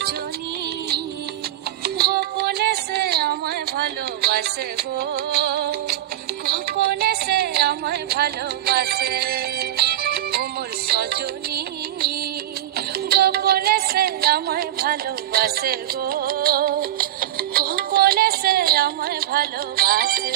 সজনী গোপনে সে আমায় ভালোবাসে গো, গোপনে সে আমায় ভালোবাসে। ও মোর সজনী গোপনে সে আমায় ভালোবাসে গো, গোপনে সে আমায় ভালোবাসে।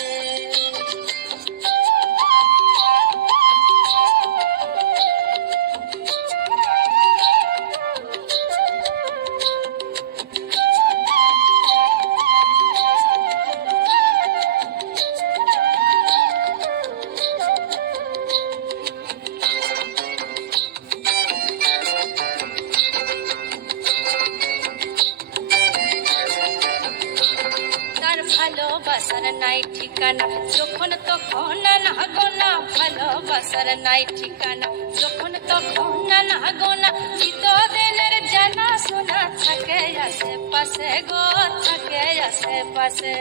ভালোবাসার নাই ঠিকানা, যখন তখন না গোনা, ভালোবাসার নাই ঠিকানা, যখন তখন না গোনা। চিতদিনের জানা শোনা থাকে আশেপাশে গো, থাকে আশেপাশে।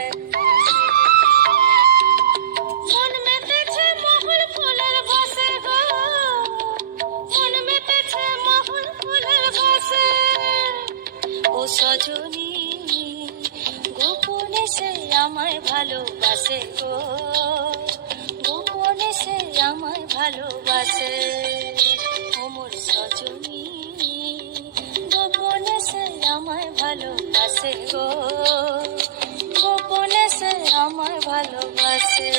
মন মেতেছে মহুল ফুলের বসে গো, মন মেতেছে মহুল ফুলের বসে। ও সজনী গোপনে সে আমায় ভালোবাসে গো, গোপনে সে আমায় ভালোবাসে। ও মোর সজনী গোপনে সে আমায় ভালোবাসে গো, গোপনে সে আমায় ভালোবাসে।